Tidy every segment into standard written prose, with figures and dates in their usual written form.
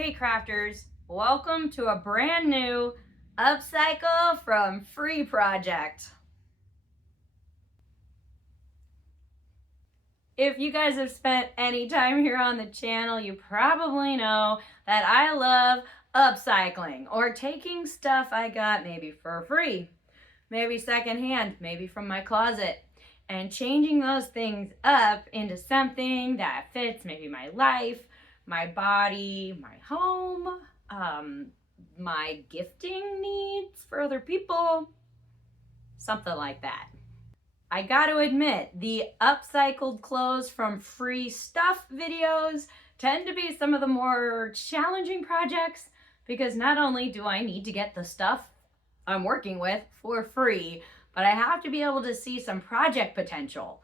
Hey crafters, welcome to a brand new Upcycle from Free project. If you guys have spent any time here on the channel, you probably know that I love upcycling, or taking stuff I got maybe for free, maybe secondhand, maybe from my closet, and changing those things up into something that fits maybe my life, my body, my home, my gifting needs for other people, something like that. I got to admit, the upcycled clothes from free stuff videos tend to be some of the more challenging projects, because not only do I need to get the stuff I'm working with for free, but I have to be able to see some project potential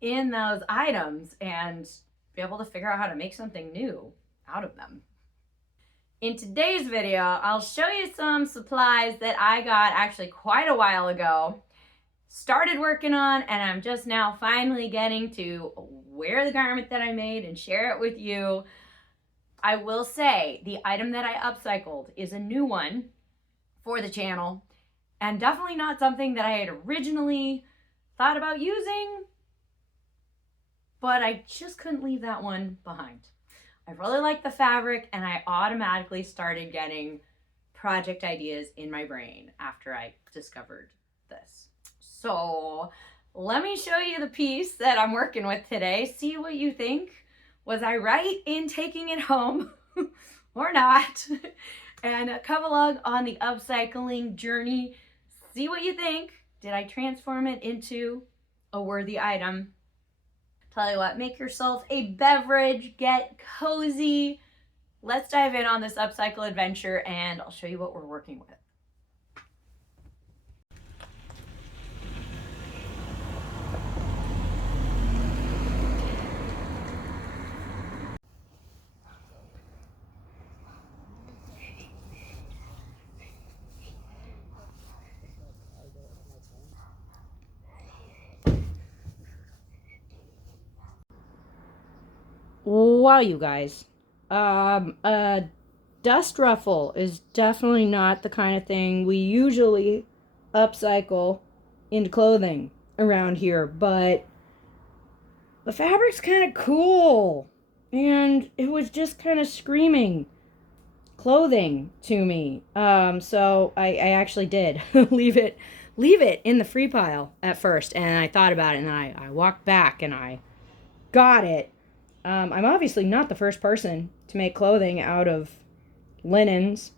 in those items and be able to figure out how to make something new out of them. In today's video, I'll show you some supplies that I got actually quite a while ago, started working on, and I'm just now finally getting to wear the garment that I made and share it with you. I will say the item that I upcycled is a new one for the channel, and definitely not something that I had originally thought about using, but I just couldn't leave that one behind. I really like the fabric, and I automatically started getting project ideas in my brain after I discovered this. So let me show you the piece that I'm working with today. See what you think. Was I right in taking it home or not? And come along on the upcycling journey. See what you think. Did I transform it into a worthy item? Tell you what, make yourself a beverage, get cozy. Let's dive in on this upcycle adventure, and I'll show you what we're working with. Wow, you guys. A dust ruffle is definitely not the kind of thing we usually upcycle into clothing around here, but the fabric's kind of cool, and it was just kind of screaming clothing to me. So I actually did leave it in the free pile at first, and I thought about it, and I walked back and I got it. I'm obviously not the first person to make clothing out of linens.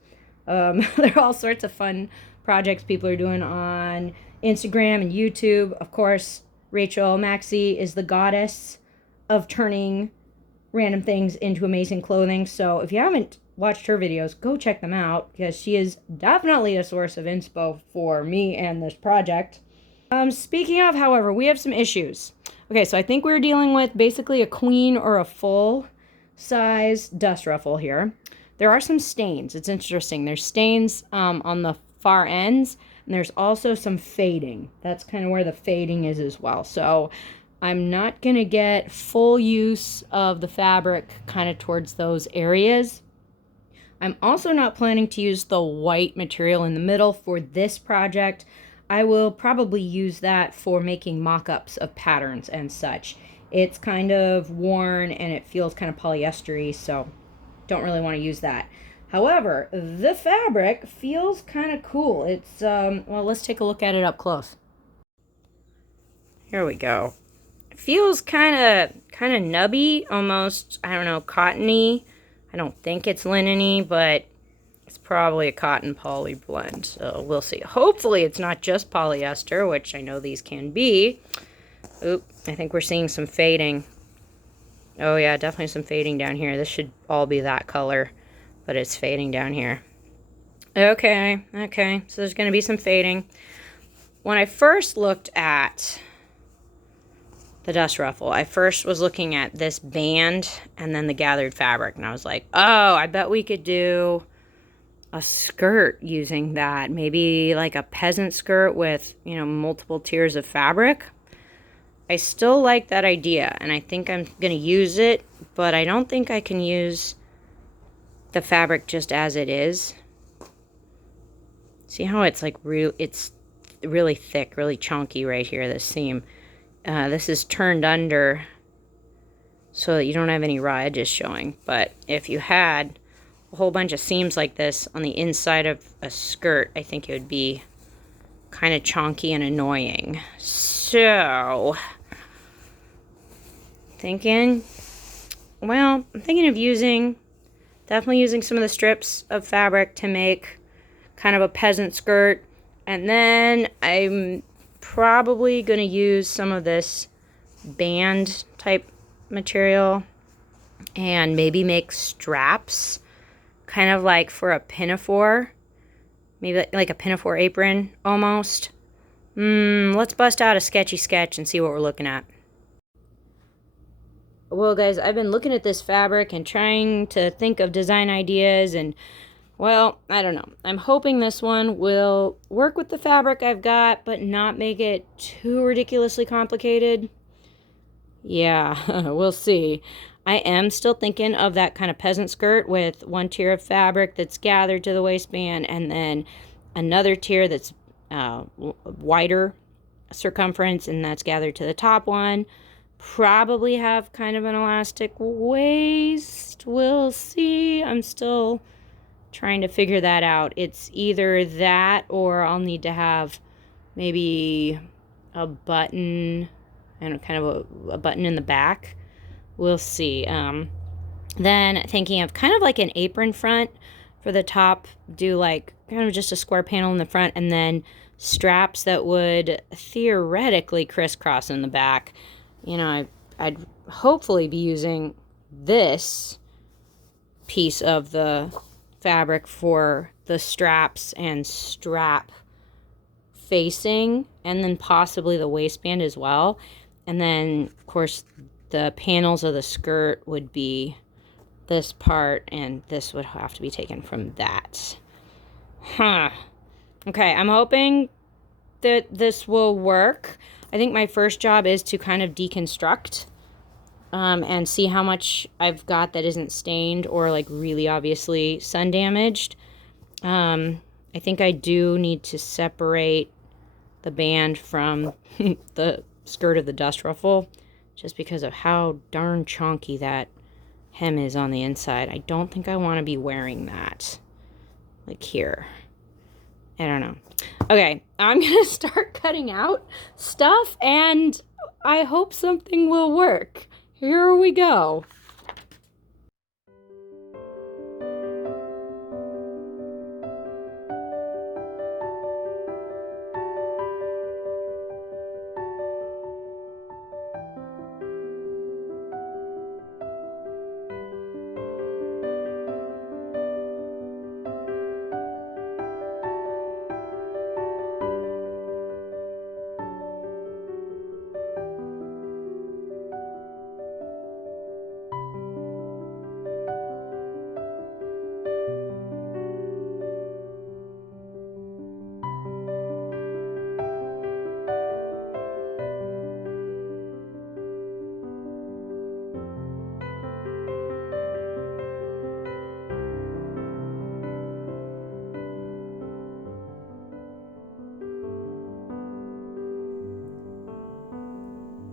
There are all sorts of fun projects people are doing on Instagram and YouTube. Of course, Rachel Maxey is the goddess of turning random things into amazing clothing. So if you haven't watched her videos, go check them out, because she is definitely a source of inspo for me and this project. Speaking of, however, we have some issues. Okay, so I think we're dealing with basically a queen or a full size dust ruffle here. There are some stains. It's interesting. There's stains on the far ends, and there's also some fading. That's kind of where the fading is as well. So I'm not going to get full use of the fabric kind of towards those areas. I'm also not planning to use the white material in the middle for this project. I will probably use that for making mock-ups of patterns and such. It's kind of worn and it feels kind of polyester-y, so don't really want to use that. However, the fabric feels kind of cool. It's, well, let's take a look at it up close. Here we go. It feels kind of nubby, almost, I don't know, cottony. I don't think it's linen-y, but it's probably a cotton poly blend, so we'll see. Hopefully it's not just polyester, which I know these can be. Oop, I think we're seeing some fading. Oh yeah, definitely some fading down here. This should all be that color, but it's fading down here. Okay, so there's going to be some fading. When I first looked at the dust ruffle, I first was looking at this band and then the gathered fabric, and I was like, oh, I bet we could do a skirt using that. Maybe like a peasant skirt with, you know, multiple tiers of fabric. I still like that idea, and I think I'm going to use it, but I don't think I can use the fabric just as it is. See how it's like it's really thick, really chunky right here, this seam. This is turned under so that you don't have any raw edges showing. But if you had a whole bunch of seams like this on the inside of a skirt, I think it would be kind of chunky and annoying. So, I'm thinking of definitely using some of the strips of fabric to make kind of a peasant skirt. And then I'm probably going to use some of this band type material and maybe make straps, kind of like for a pinafore, maybe like a pinafore apron almost. Let's bust out a sketchy sketch and see what we're looking at. Well, guys, I've been looking at this fabric and trying to think of design ideas, and well, I don't know. I'm hoping this one will work with the fabric I've got, but not make it too ridiculously complicated. Yeah, we'll see. I am still thinking of that kind of peasant skirt with one tier of fabric that's gathered to the waistband and then another tier that's wider circumference and that's gathered to the top one. Probably have kind of an elastic waist. We'll see. I'm still trying to figure that out. It's either that or I'll need to have maybe a button and kind of a button in the back. We'll see. Then thinking of kind of like an apron front for the top, do like kind of just a square panel in the front and then straps that would theoretically crisscross in the back. You know, I'd hopefully be using this piece of the fabric for the straps and strap facing, and then possibly the waistband as well. And then, of course, the panels of the skirt would be this part, and this would have to be taken from that. Okay, I'm hoping that this will work. I think my first job is to kind of deconstruct and see how much I've got that isn't stained or like really obviously sun damaged. I think I do need to separate the band from the skirt of the dust ruffle just because of how darn chunky that hem is on the inside. I don't think I want to be wearing that like here. I don't know. Okay, I'm going to start cutting out stuff, and I hope something will work. Here we go.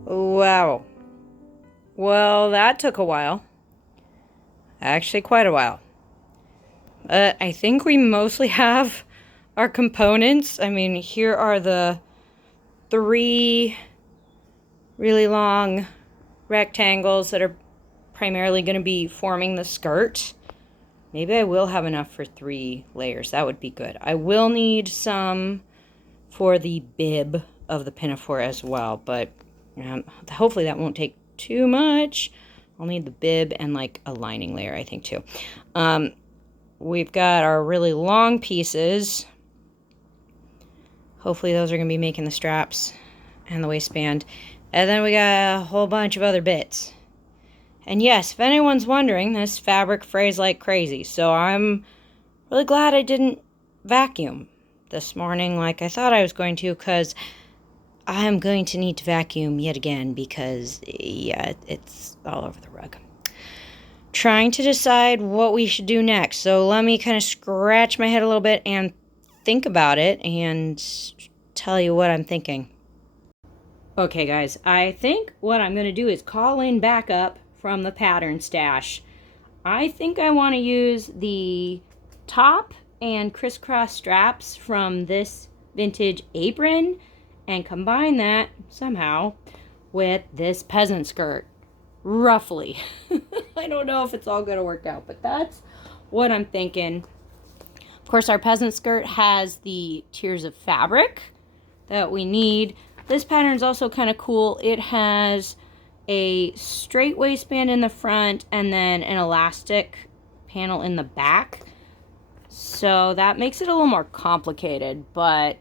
Wow. Well, that took a while. Actually, quite a while. I think we mostly have our components. I mean, here are the 3 really long rectangles that are primarily going to be forming the skirt. Maybe I will have enough for 3 layers. That would be good. I will need some for the bib of the pinafore as well, but hopefully that won't take too much. I'll need the bib and like a lining layer, I think, too. We've got our really long pieces. Hopefully those are going to be making the straps and the waistband. And then we got a whole bunch of other bits. And yes, if anyone's wondering, this fabric frays like crazy. So I'm really glad I didn't vacuum this morning like I thought I was going to, because I'm going to need to vacuum yet again because, yeah, it's all over the rug. trying to decide what we should do next. So let me kind of scratch my head a little bit and think about it and tell you what I'm thinking. Okay, guys, I think what I'm going to do is call in backup from the pattern stash. I think I want to use the top and crisscross straps from this vintage apron and combine that somehow with this peasant skirt. Roughly. I don't know if it's all going to work out, but that's what I'm thinking. Of course, our peasant skirt has the tiers of fabric that we need. This pattern is also kind of cool. It has a straight waistband in the front and then an elastic panel in the back. So that makes it a little more complicated, but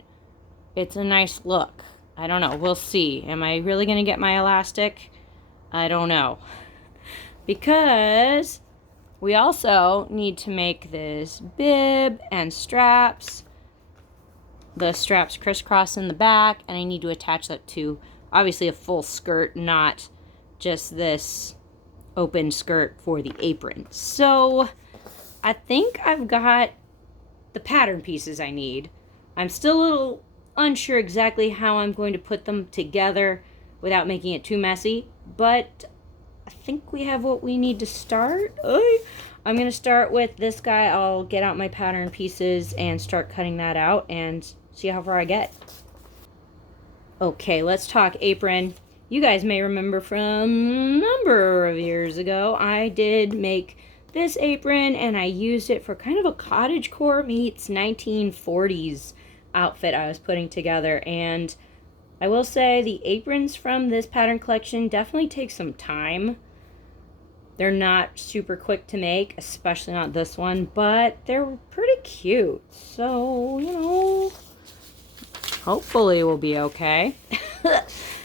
it's a nice look. I don't know. We'll see. Am I really going to get my elastic? I don't know. Because we also need to make this bib and straps. The straps crisscross in the back, and I need to attach that to obviously a full skirt, not just this open skirt for the apron. So I think I've got the pattern pieces I need. I'm still a little unsure exactly how I'm going to put them together without making it too messy, but I think we have what we need to start. I'm going to start with this guy. I'll get out my pattern pieces and start cutting that out and see how far I get. Okay, let's talk apron. You guys may remember from a number of years ago, I did make this apron and I used it for kind of a cottagecore meets 1940s outfit I was putting together. And I will say the aprons from this pattern collection definitely take some time. They're not super quick to make, especially not this one, but they're pretty cute. So, you know, hopefully we'll be okay.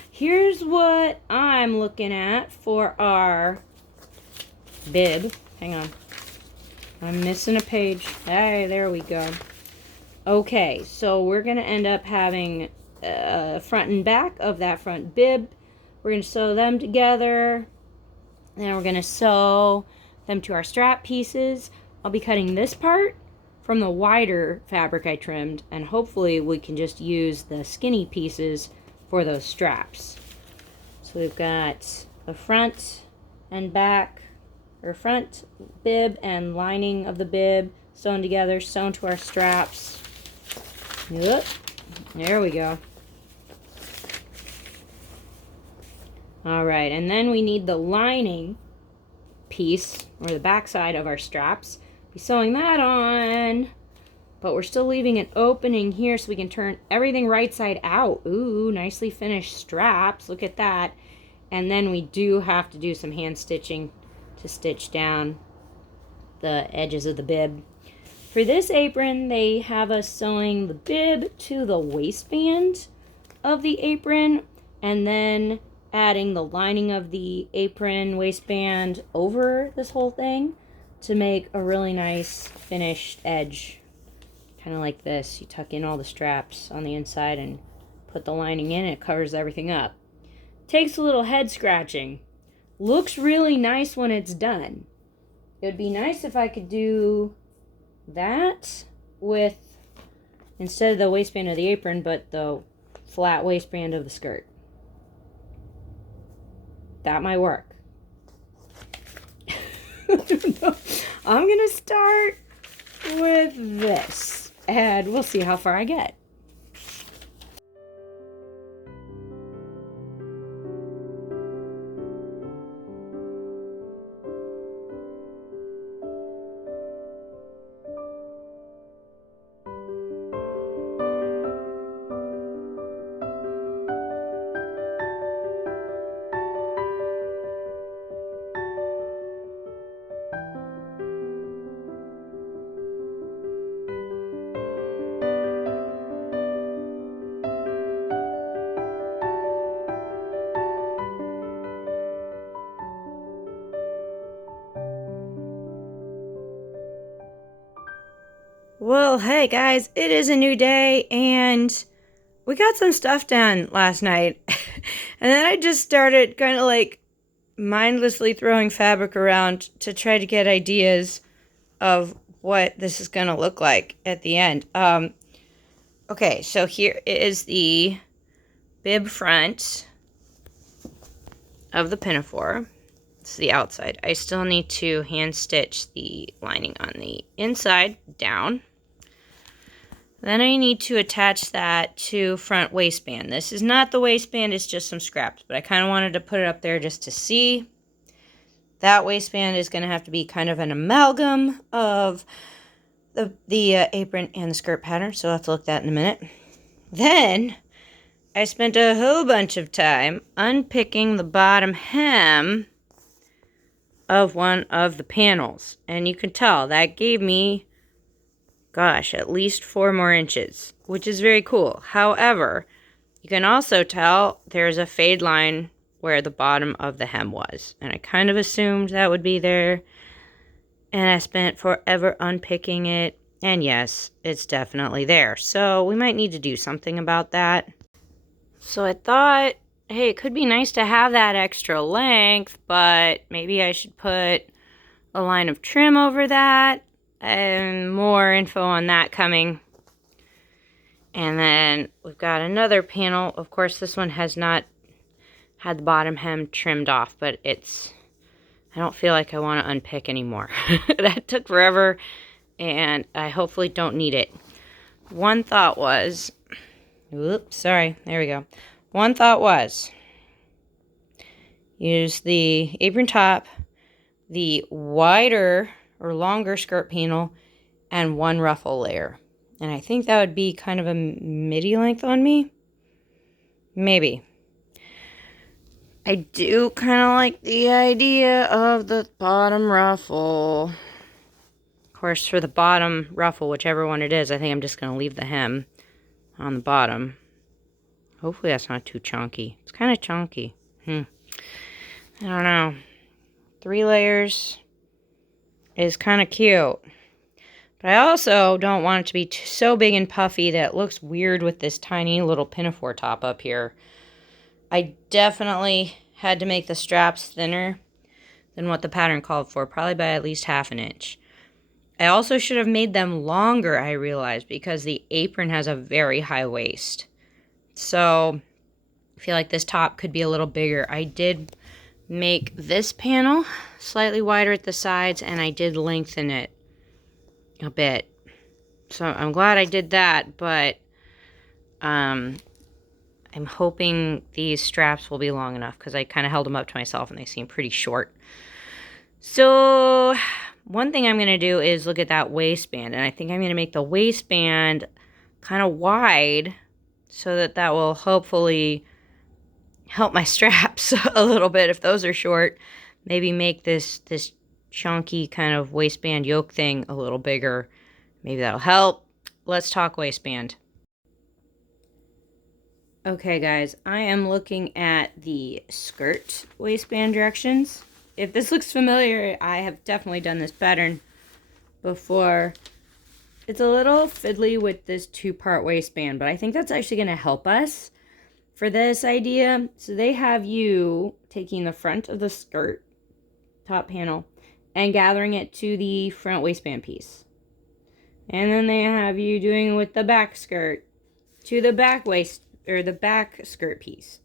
Here's what I'm looking at for our bib. Hang on. I'm missing a page. Hey, there we go. Okay, so we're going to end up having front and back of that front bib. We're going to sew them together. Then we're going to sew them to our strap pieces. I'll be cutting this part from the wider fabric I trimmed, and hopefully we can just use the skinny pieces for those straps. So we've got the front and back, or front bib and lining of the bib sewn together, sewn to our straps. Yep. There we go. Alright, and then we need the lining piece, or the back side of our straps. Be sewing that on, but we're still leaving an opening here so we can turn everything right side out. Ooh, nicely finished straps. Look at that. And then we do have to do some hand stitching to stitch down the edges of the bib. For this apron, they have us sewing the bib to the waistband of the apron and then adding the lining of the apron waistband over this whole thing to make a really nice finished edge. Kind of like this. You tuck in all the straps on the inside and put the lining in, and it covers everything up. Takes a little head scratching. Looks really nice when it's done. It would be nice if I could do that with, instead of the waistband of the apron, but the flat waistband of the skirt. That might work. I don't know. I'm going to start with this, and we'll see how far I get. Well, hey guys, it is a new day and we got some stuff done last night. And then I just started kind of like mindlessly throwing fabric around to try to get ideas of what this is going to look like at the end. Okay, so here is the bib front of the pinafore. It's the outside. I still need to hand stitch the lining on the inside down. Then I need to attach that to front waistband. This is not the waistband, it's just some scraps, but I kind of wanted to put it up there just to see. That waistband is going to have to be kind of an amalgam of the apron and the skirt pattern, so I'll have to look at that in a minute. Then I spent a whole bunch of time unpicking the bottom hem of one of the panels, and you can tell that gave me, gosh, at least 4 more inches, which is very cool. However, you can also tell there's a fade line where the bottom of the hem was, and I kind of assumed that would be there, and I spent forever unpicking it, and yes, it's definitely there. So we might need to do something about that. So I thought, hey, it could be nice to have that extra length, but maybe I should put a line of trim over that, and more info on that coming. And then we've got another panel. Of course, this one has not had the bottom hem trimmed off, but I don't feel like I want to unpick anymore. That took forever, and I hopefully don't need it. One thought was, oops, sorry, there we go. One thought was, use the apron top, the wider or longer skirt panel, and 1 ruffle layer. And I think that would be kind of a midi length on me. Maybe. I do kind of like the idea of the bottom ruffle. Of course, for the bottom ruffle, whichever one it is, I think I'm just going to leave the hem on the bottom. Hopefully that's not too chunky. It's kind of chunky. I don't know. 3 layers is kind of cute. But I also don't want it to be so big and puffy that it looks weird with this tiny little pinafore top up here. I definitely had to make the straps thinner than what the pattern called for, probably by at least 1/2 inch. I also should have made them longer, I realized, because the apron has a very high waist. So I feel like this top could be a little bigger. I did make this panel slightly wider at the sides, and I did lengthen it a bit. So I'm glad I did that, but I'm hoping these straps will be long enough, because I kind of held them up to myself and they seem pretty short. So one thing I'm going to do is look at that waistband, and I think I'm going to make the waistband kind of wide so that that will hopefully help my straps a little bit if those are short. Maybe make this chunky kind of waistband yoke thing a little bigger. Maybe that'll help. Let's talk waistband. Okay guys, I am looking at the skirt waistband directions. If this looks familiar, I have definitely done this pattern before. It's a little fiddly with this 2-part waistband, but I think that's actually going to help us for this idea. So they have you taking the front of the skirt top panel and gathering it to the front waistband piece. And then they have you doing with the back skirt to the back waist, or the back skirt piece.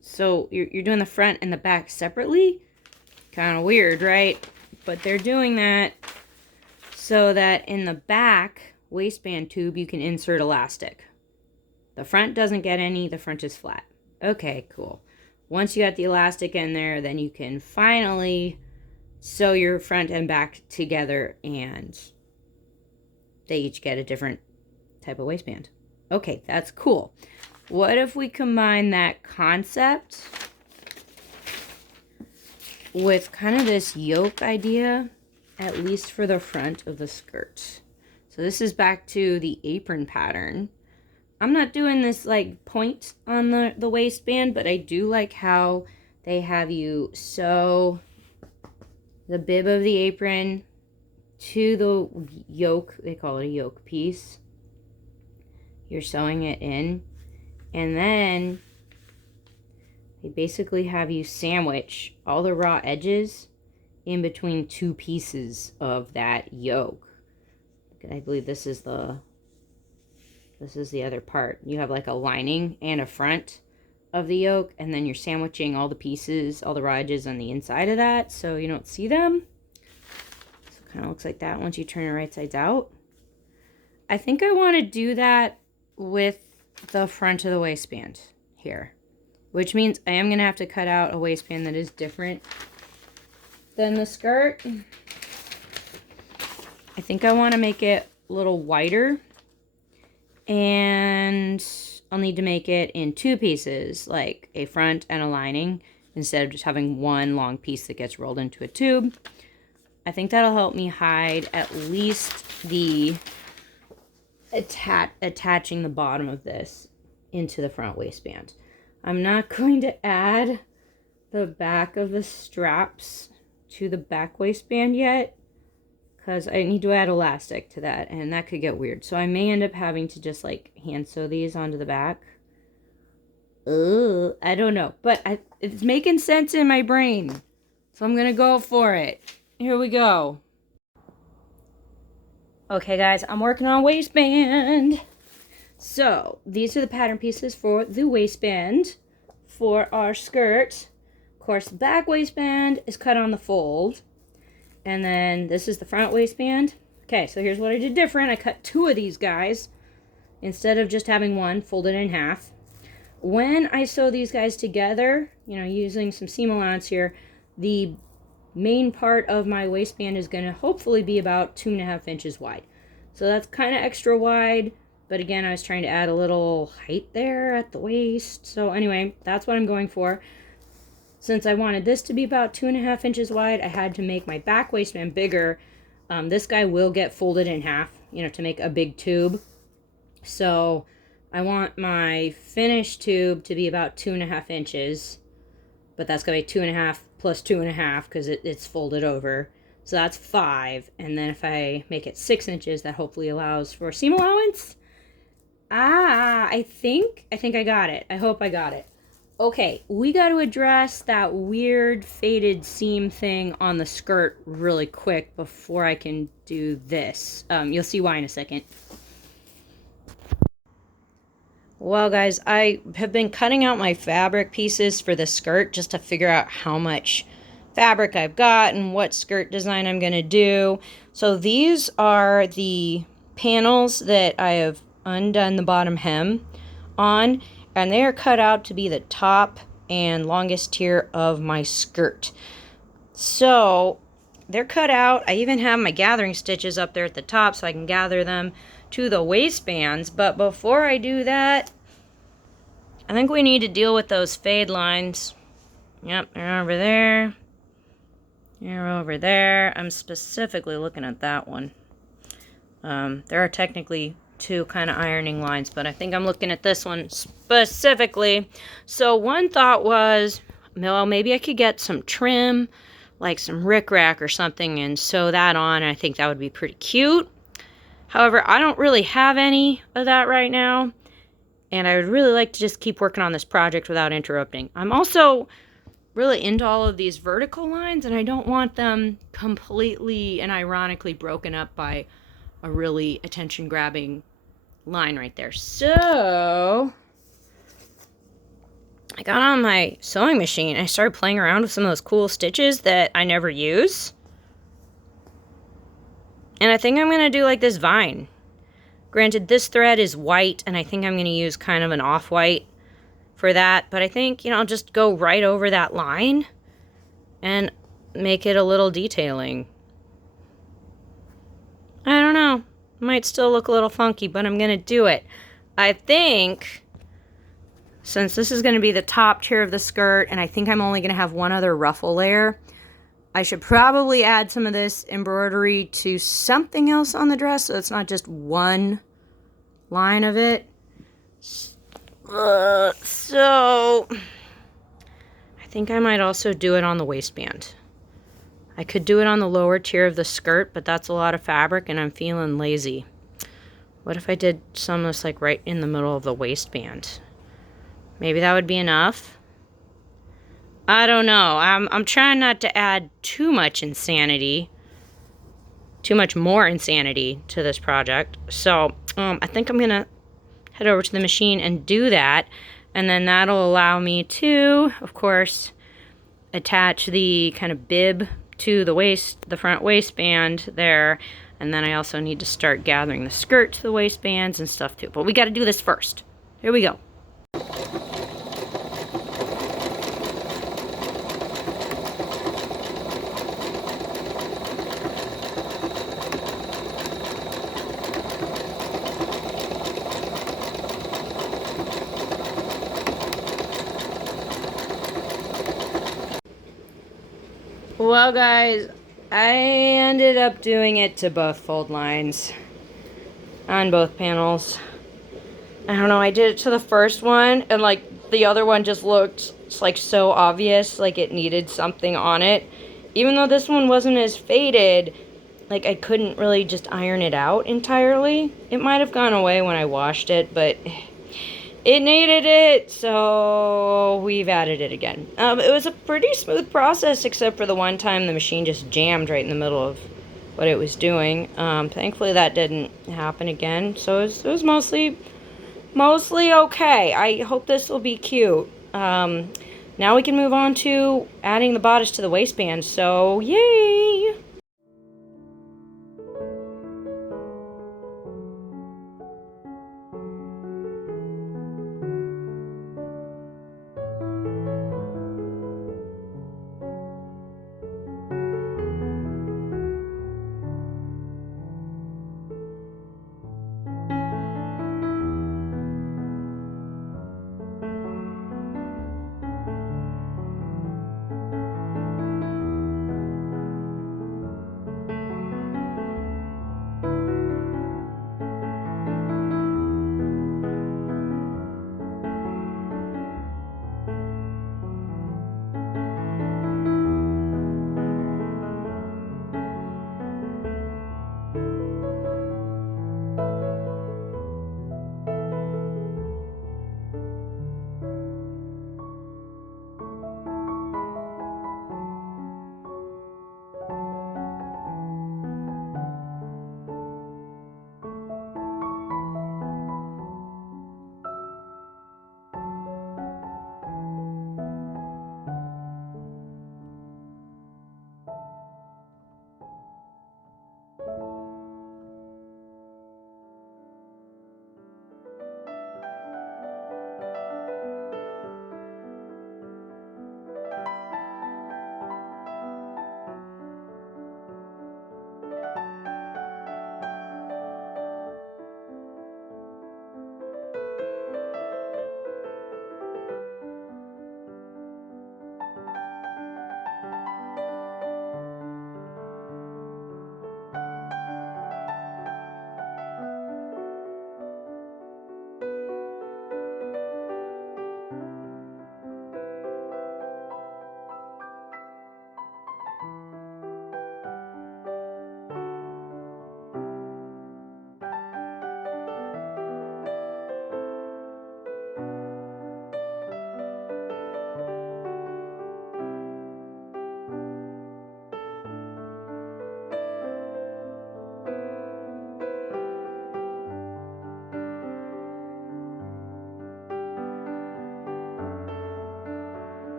So you're doing the front and the back separately. Kind of weird, right? But they're doing that so that in the back waistband tube you can insert elastic. The front doesn't get any, the front is flat. Okay, cool. Once you got the elastic in there, then you can finally sew your front and back together, and they each get a different type of waistband. Okay, that's cool. What if we combine that concept with kind of this yoke idea, at least for the front of the skirt? So this is back to the apron pattern. I'm not doing this like point on the waistband, but I do like how they have you sew the bib of the apron to the yoke. They call it a yoke piece. You're sewing it in. And then they basically have you sandwich all the raw edges in between two pieces of that yoke. I believe this is the other part. You have like a lining and a front of the yoke, and then you're sandwiching all the pieces, all the raw edges on the inside of that, so you don't see them. So it kind of looks like that once you turn it right sides out. I think I want to do that with the front of the waistband here, which means I am going to have to cut out a waistband that is different than the skirt. I think I want to make it a little wider, and I'll need to make it in two pieces, like a front and a lining, instead of just having one long piece that gets rolled into a tube. I think that'll help me hide at least the attaching the bottom of this into the front waistband. I'm not going to add the back of the straps to the back waistband yet, because I need to add elastic to that, and that could get weird. So I may end up having to just like hand sew these onto the back. I don't know, but it's making sense in my brain, so I'm gonna go for it. Here we go. Okay guys, I'm working on waistband. So these are the pattern pieces for the waistband for our skirt. Of course, the back waistband is cut on the fold. And then this is the front waistband. Okay, so here's what I did different. I cut two of these guys instead of just having one folded in half. When I sew these guys together, you know, using some seam allowance here, the main part of my waistband is going to hopefully be about 2.5 inches wide. So that's kind of extra wide, but again, I was trying to add a little height there at the waist. So anyway, that's what I'm going for. Since I wanted this to be about 2.5 inches wide, I had to make my back waistband bigger. This guy will get folded in half, you know, to make a big tube. So I want my finished tube to be about 2.5 inches, but that's going to be 2.5 plus 2.5 because it's folded over. So that's 5. And then if I make it 6 inches, that hopefully allows for seam allowance. I think I got it. I hope I got it. Okay, we got to address that weird faded seam thing on the skirt really quick before I can do this. You'll see why in a second. Well, guys, I have been cutting out my fabric pieces for the skirt just to figure out how much fabric I've got and what skirt design I'm going to do. So these are the panels that I have undone the bottom hem on, and they are cut out to be the top and longest tier of my skirt. So they're cut out. I even have my gathering stitches up there at the top so I can gather them to the waistbands. But before I do that, I think we need to deal with those fade lines. Yep, they're over there. They're over there. I'm specifically looking at that one. There are technically two kind of ironing lines, but I think I'm looking at this one specifically. So one thought was, well, maybe I could get some trim, like some rickrack or something, and sew that on. I think that would be pretty cute. However, I don't really have any of that right now, and I would really like to just keep working on this project without interrupting. I'm also really into all of these vertical lines, and I don't want them completely and ironically broken up by a really attention-grabbing line right there. So I got on my sewing machine. I started playing around with some of those cool stitches that I never use. And I think I'm going to do like this vine. Granted, this thread is white, and I think I'm going to use kind of an off-white for that. But I think, you know, I'll just go right over that line and make it a little detailing. I don't know. It might still look a little funky, but I'm going to do it. I think, since this is going to be the top tier of the skirt, and I think I'm only going to have one other ruffle layer, I should probably add some of this embroidery to something else on the dress, so it's not just one line of it. So, I think I might also do it on the waistband. I could do it on the lower tier of the skirt, but that's a lot of fabric and I'm feeling lazy. What if I did some of this like right in the middle of the waistband? Maybe that would be enough. I don't know. I'm trying not to add too much more insanity to this project. So I think I'm gonna head over to the machine and do that, and then that'll allow me to, of course, attach the kind of bib to the front waistband there, and then I also need to start gathering the skirt to the waistbands and stuff too. But we got to do this first. Here we go. Well, guys, I ended up doing it to both fold lines on both panels. I don't know, I did it to the first one, and like the other one just looked like so obvious, like it needed something on it. Even though this one wasn't as faded, like I couldn't really just iron it out entirely. It might have gone away when I washed it, but it needed it, so we've added it again. It was a pretty smooth process, except for the one time the machine just jammed right in the middle of what it was doing. Thankfully that didn't happen again, so it was mostly okay. I hope this will be cute. Now we can move on to adding the bodice to the waistband, so yay!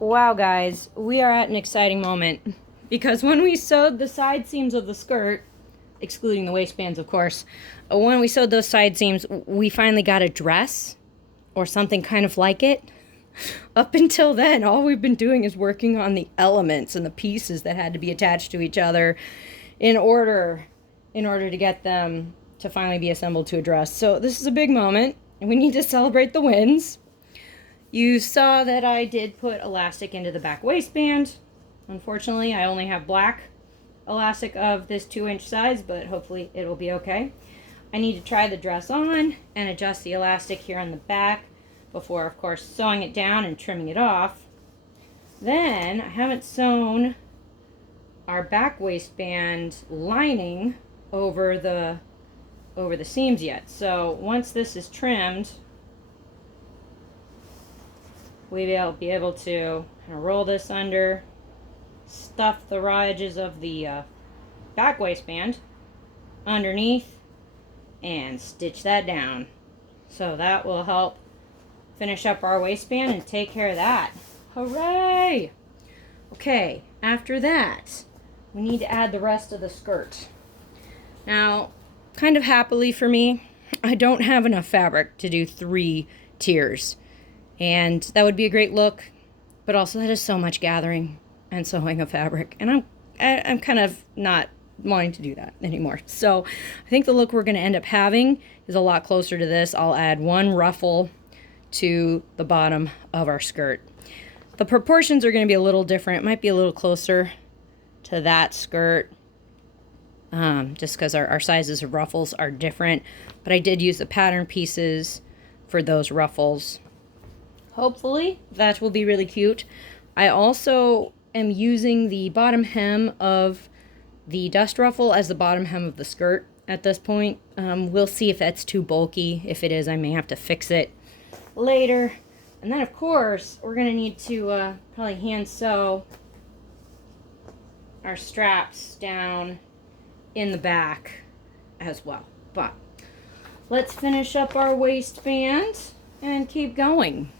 Wow, guys, we are at an exciting moment because when we sewed the side seams of the skirt, excluding the waistbands, of course, when we sewed those side seams, we finally got a dress or something kind of like it. Up until then, all we've been doing is working on the elements and the pieces that had to be attached to each other in order to get them to finally be assembled to a dress. So this is a big moment, and we need to celebrate the wins. You saw that I did put elastic into the back waistband. Unfortunately, I only have black elastic of this 2-inch size, but hopefully it'll be okay. I need to try the dress on and adjust the elastic here on the back before, of course, sewing it down and trimming it off. Then, I haven't sewn our back waistband lining over the seams yet. So once this is trimmed, we'll be able to kind of roll this under, stuff the raw edges of the back waistband underneath, and stitch that down. So that will help finish up our waistband and take care of that. Hooray! Okay, after that, we need to add the rest of the skirt. Now, kind of happily for me, I don't have enough fabric to do 3 tiers. And that would be a great look, but also that is so much gathering and sewing of fabric. And I'm kind of not wanting to do that anymore. So I think the look we're going to end up having is a lot closer to this. I'll add 1 ruffle to the bottom of our skirt. The proportions are going to be a little different. It might be a little closer to that skirt, just because our sizes of ruffles are different. But I did use the pattern pieces for those ruffles. Hopefully that will be really cute. I also am using the bottom hem of the dust ruffle as the bottom hem of the skirt at this point. We'll see if that's too bulky. If it is, I may have to fix it later. And then, of course, we're going to need to probably hand sew our straps down in the back as well. But let's finish up our waistband and keep going.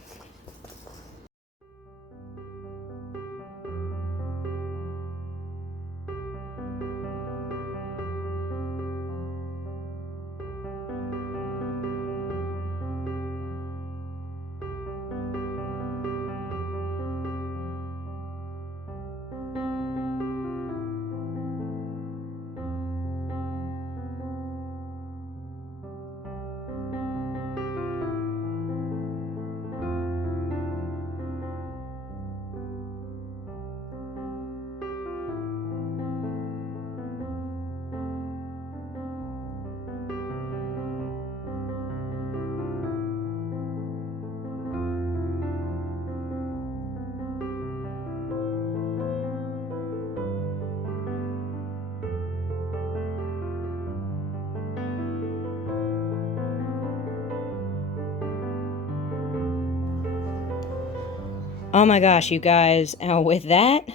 Oh my gosh, you guys, and with that,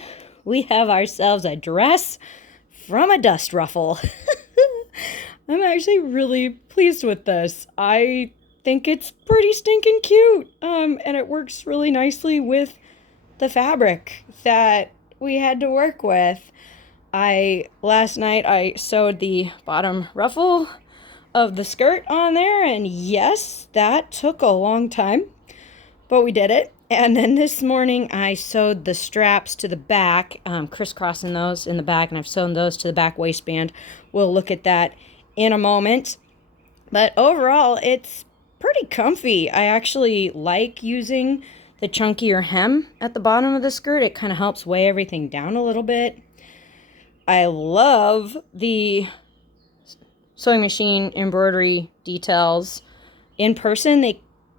we have ourselves a dress from a dust ruffle. I'm actually really pleased with this. I think it's pretty stinking cute, and it works really nicely with the fabric that we had to work with. Last night I sewed the bottom ruffle of the skirt on there, and yes, that took a long time, but we did it. And then this morning I sewed the straps to the back, crisscrossing those in the back, and I've sewn those to the back waistband. We'll look at that in a moment. But overall, it's pretty comfy. I actually like using the chunkier hem at the bottom of the skirt. It kind of helps weigh everything down a little bit. I love the sewing machine embroidery details. In person,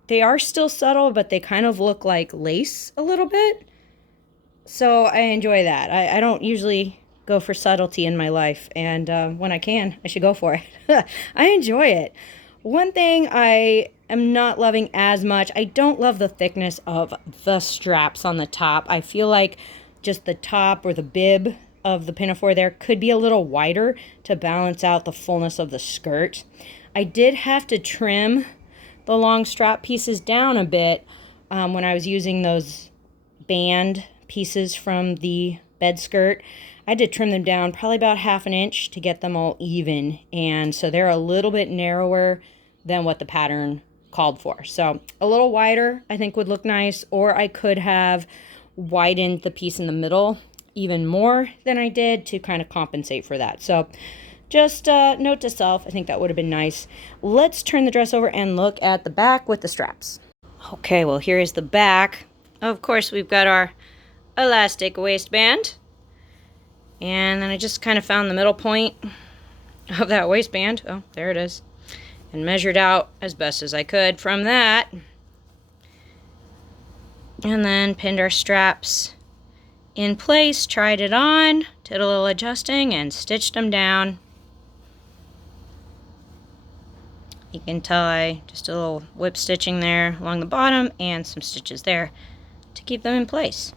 they are still subtle, but they kind of look like lace a little bit. So I enjoy that. I don't usually go for subtlety in my life, and when I can, I should go for it. I enjoy it. One thing I am not loving as much, I don't love the thickness of the straps on the top. I feel like just the top or the bib of the pinafore there could be a little wider to balance out the fullness of the skirt. I did have to trim the long strap pieces down a bit when I was using those band pieces from the bed skirt. I had to trim them down probably about 1/2 inch to get them all even, and so they're a little bit narrower than what the pattern called for. So a little wider I think would look nice, or I could have widened the piece in the middle even more than I did to kind of compensate for that. So just note to self, I think that would have been nice. Let's turn the dress over and look at the back with the straps. Okay, well, here is the back. Of course, we've got our elastic waistband. And then I just kind of found the middle point of that waistband. Oh, there it is. And measured out as best as I could from that. And then pinned our straps in place, tried it on, did a little adjusting, and stitched them down. You can tell I just a little whip stitching there along the bottom and some stitches there to keep them in place.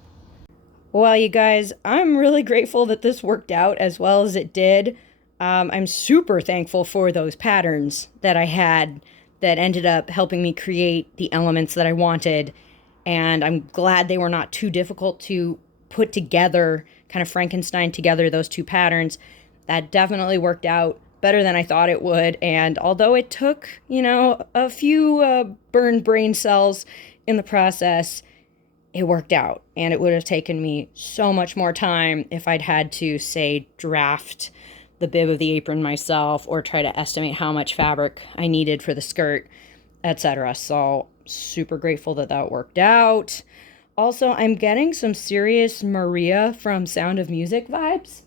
Well, you guys, I'm really grateful that this worked out as well as it did. I'm super thankful for those patterns that I had that ended up helping me create the elements that I wanted. And I'm glad they were not too difficult to put together, kind of Frankenstein together those two patterns. That definitely worked out better than I thought it would. And although it took, a few burned brain cells in the process, it worked out. And it would have taken me so much more time if I'd had to, say, draft the bib of the apron myself or try to estimate how much fabric I needed for the skirt, etc. So super grateful that that worked out. Also, I'm getting some serious Maria from Sound of Music vibes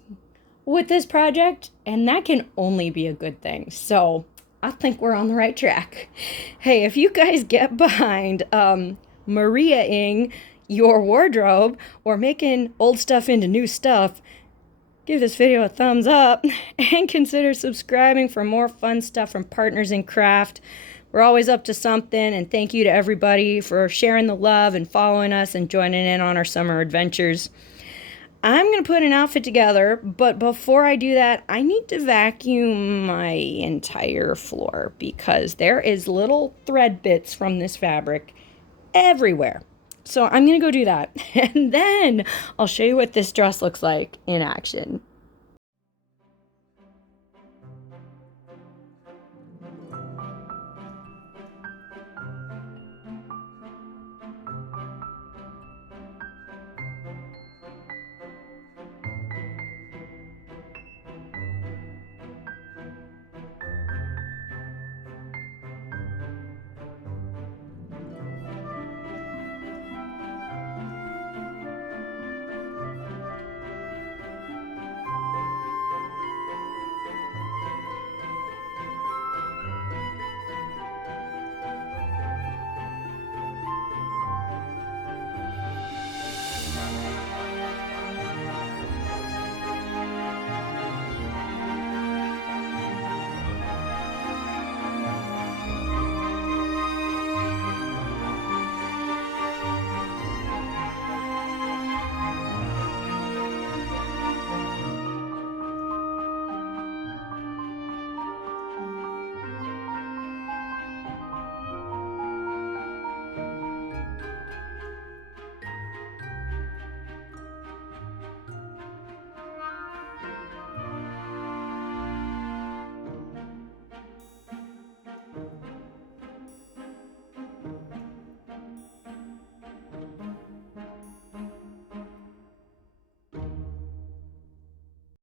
with this project, and that can only be a good thing. So I think we're on the right track. Hey, if you guys get behind Maria-ing your wardrobe or making old stuff into new stuff, give this video a thumbs up and consider subscribing for more fun stuff from Partners in Craft. We're always up to something, and thank you to everybody for sharing the love and following us and joining in on our summer adventures. I'm going to put an outfit together, but before I do that, I need to vacuum my entire floor because there is little thread bits from this fabric everywhere. So I'm going to go do that, and then I'll show you what this dress looks like in action.